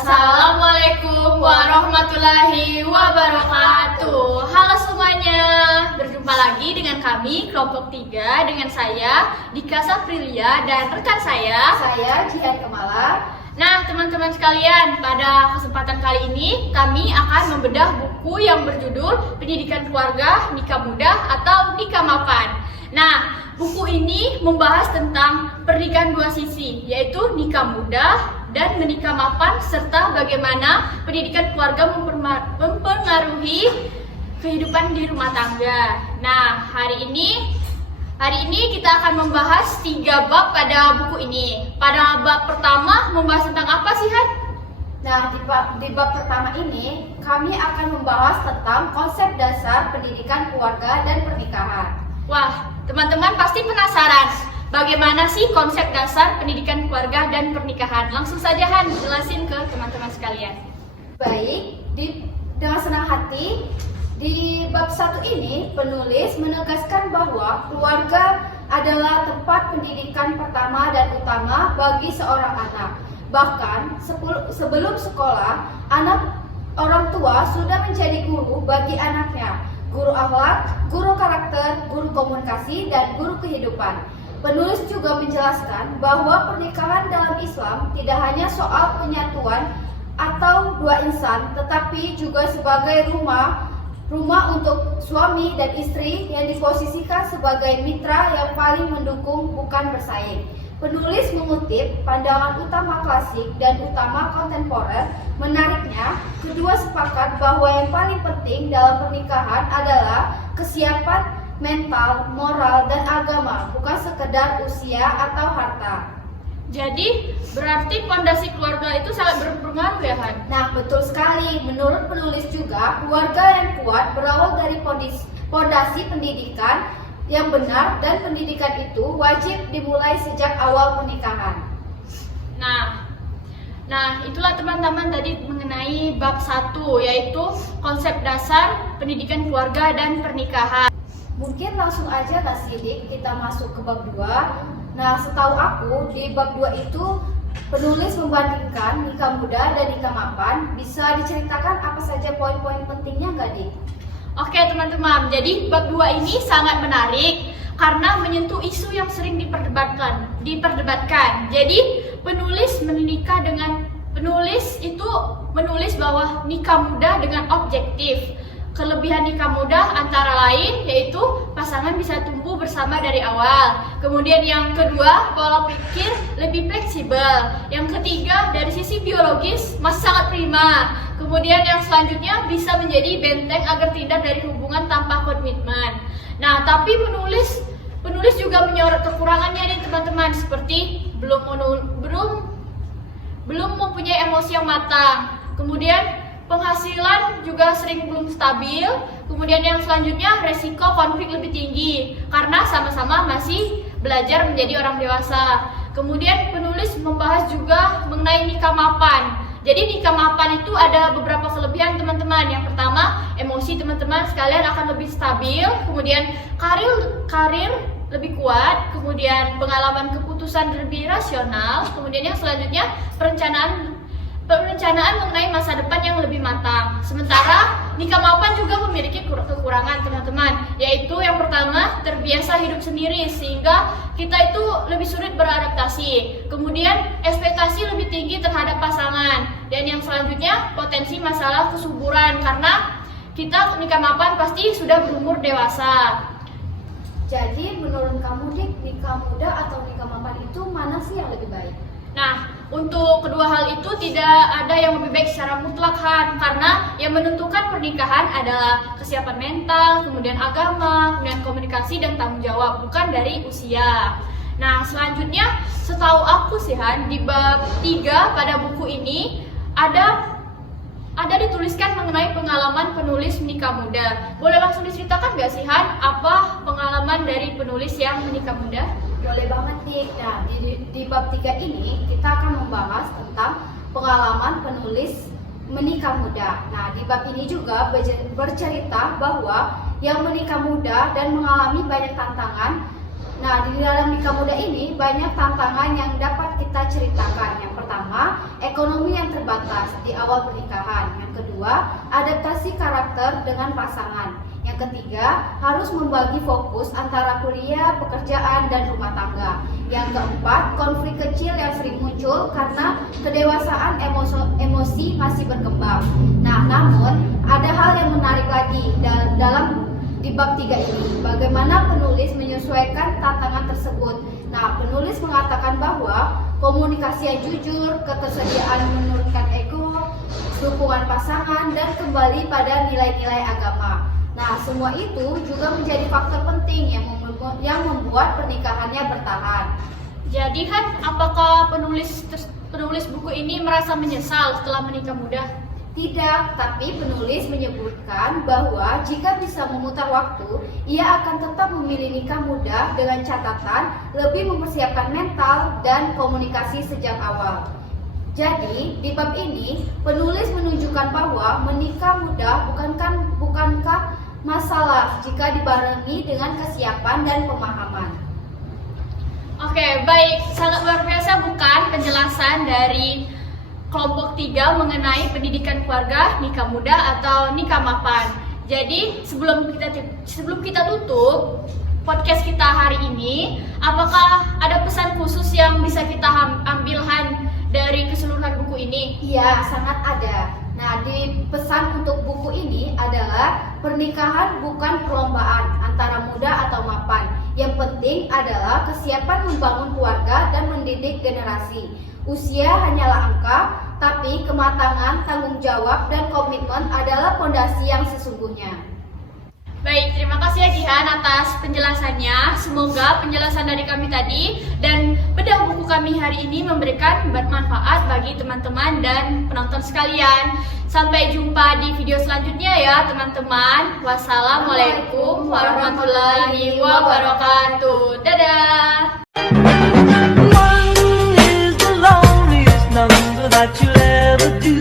Assalamualaikum warahmatullahi wabarakatuh. Halo semuanya, berjumpa lagi dengan kami kelompok 3 dengan saya Dika Saprilia dan rekan saya Jihan Kemala. Nah teman-teman sekalian, pada kesempatan kali ini kami akan membedah buku yang berjudul Pendidikan Keluarga, Nikah Muda atau Nikah Mapan. Nah, buku ini membahas tentang pernikahan dua sisi, yaitu nikah muda dan menikah mapan, serta bagaimana pendidikan keluarga mempengaruhi kehidupan di rumah tangga. Nah, hari ini kita akan membahas 3 bab pada buku ini. Pada bab pertama membahas tentang apa sih, Han? Nah, di bab pertama ini kami akan membahas tentang konsep dasar pendidikan keluarga dan pernikahan. Wah, teman-teman pasti penasaran bagaimana sih konsep dasar pendidikan keluarga dan pernikahan. Langsung saja Han, jelasin ke teman-teman sekalian. Baik, dengan senang hati, di bab 1 ini penulis menegaskan bahwa keluarga adalah tempat pendidikan pertama dan utama bagi seorang anak. Bahkan sebelum sekolah, orang tua sudah menjadi guru bagi anaknya. Guru akhlak, guru karakter, guru komunikasi, dan guru kehidupan. Penulis juga menjelaskan bahwa pernikahan dalam Islam tidak hanya soal penyatuan atau dua insan, tetapi juga sebagai rumah untuk suami dan istri yang diposisikan sebagai mitra yang paling mendukung, bukan bersaing. Penulis mengutip pandangan utama klasik dan utama kontemporer. Menariknya, kedua sepakat bahwa yang paling penting dalam pernikahan adalah kesiapan mental, moral, dan agama, bukan sekedar usia atau harta. Jadi, berarti fondasi keluarga itu sangat berpengaruh ya, Han? Nah, betul sekali. Menurut penulis juga, keluarga yang kuat berawal dari fondasi pendidikan yang benar, dan pendidikan itu wajib dimulai sejak awal pernikahan. Nah, itulah teman-teman tadi mengenai bab 1, yaitu konsep dasar pendidikan keluarga dan pernikahan. Mungkin langsung aja Kak Sidik kita masuk ke bab 2. Nah, setahu aku di bab 2 itu penulis membandingkan nikah muda dan nikah mapan. Bisa diceritakan apa saja poin-poin pentingnya nggak, Dik? Oke teman-teman, jadi bab 2 ini sangat menarik karena menyentuh isu yang sering diperdebatkan. Jadi penulis menulis bahwa nikah muda dengan objektif. Kelebihan nikah muda antara lain yaitu pasangan bisa tumbuh bersama dari awal. Kemudian yang kedua, pola pikir lebih fleksibel. Yang ketiga, dari sisi biologis masih sangat prima. Kemudian yang selanjutnya bisa menjadi benteng agar tidak dari hubungan tanpa komitmen. Nah, tapi penulis juga menyorot kekurangannya nih teman-teman, seperti belum mempunyai emosi yang matang. Kemudian penghasilan juga sering belum stabil. Kemudian yang selanjutnya, resiko konflik lebih tinggi karena sama-sama masih belajar menjadi orang dewasa. Kemudian penulis membahas juga mengenai nikah mapan. Jadi nikah mapan itu ada beberapa kelebihan teman-teman. Yang pertama, emosi teman-teman sekalian akan lebih stabil. Kemudian karir lebih kuat. Kemudian pengalaman keputusan lebih rasional. Kemudian yang selanjutnya, perencanaan mengenai masa depan yang lebih matang. Sementara nikah mapan juga memiliki kekurangan teman-teman, yaitu yang pertama, terbiasa hidup sendiri sehingga kita itu lebih sulit beradaptasi. Kemudian ekspektasi lebih tinggi terhadap pasangan. Dan yang selanjutnya, potensi masalah kesuburan karena kita nikah mapan pasti sudah berumur dewasa. Jadi menurut kamu, Dik, nikah muda atau nikah mapan itu mana sih yang lebih baik? Nah, untuk kedua hal itu tidak ada yang lebih baik secara mutlak, Han, karena yang menentukan pernikahan adalah kesiapan mental, kemudian agama, kemudian komunikasi dan tanggung jawab, bukan dari usia. Nah, selanjutnya setahu aku sih, Han, di bab 3 pada buku ini ada dituliskan mengenai pengalaman penulis menikah muda. Boleh langsung diceritakan nggak sih, Han, apa pengalaman dari penulis yang menikah muda? Boleh banget, Dik. Nah, di bab 3 ini kita akan membahas tentang pengalaman penulis menikah muda. Nah, di bab ini juga bercerita bahwa yang menikah muda dan mengalami banyak tantangan. Nah, di dalam nikah muda ini banyak tantangan yang dapat kita ceritakan. Yang pertama, ekonomi yang terbatas di awal pernikahan. Yang kedua, adaptasi karakter dengan pasangan. Yang ketiga, harus membagi fokus antara kuliah, pekerjaan, dan rumah tangga. Yang keempat, konflik kecil yang sering muncul karena kedewasaan emosi masih berkembang. Nah, namun ada hal yang menarik lagi dalam di bab 3 ini. Bagaimana penulis menyesuaikan tantangan tersebut. Nah, penulis mengatakan bahwa komunikasi yang jujur, ketersediaan menurunkan ego, dukungan pasangan, dan kembali pada nilai-nilai agama. Nah, semua itu juga menjadi faktor penting yang membuat pernikahannya bertahan. Jadi Han, apakah penulis buku ini merasa menyesal setelah menikah muda? Tidak, tapi penulis menyebutkan bahwa jika bisa memutar waktu, ia akan tetap memilih nikah muda dengan catatan lebih mempersiapkan mental dan komunikasi sejak awal. Jadi, di bab ini, penulis menunjukkan bahwa menikah muda bukankah masalah jika dibarengi dengan kesiapan dan pemahaman. Oke, baik. Sangat luar biasa bukan penjelasan dari kelompok 3 mengenai pendidikan keluarga, nikah muda atau nikah mapan. Jadi, sebelum kita tutup podcast kita hari ini, apakah ada pesan khusus yang bisa kita ambil Han dari keseluruhan buku ini? Iya, sangat ada. Nah, di pesan untuk buku ini adalah pernikahan bukan perlombaan antara muda atau mapan. Yang penting adalah kesiapan membangun keluarga dan mendidik generasi. Usia hanyalah angka, tapi kematangan, tanggung jawab, dan komitmen adalah fondasi yang sesungguhnya. Baik, terima kasih ya Jihan atas penjelasannya. Semoga penjelasan dari kami tadi dan bedah buku kami hari ini memberikan bermanfaat bagi teman-teman dan penonton sekalian. Sampai jumpa di video selanjutnya ya teman-teman. Wassalamualaikum warahmatullahi wabarakatuh. Dadah. One is the loneliest number that you'll ever do.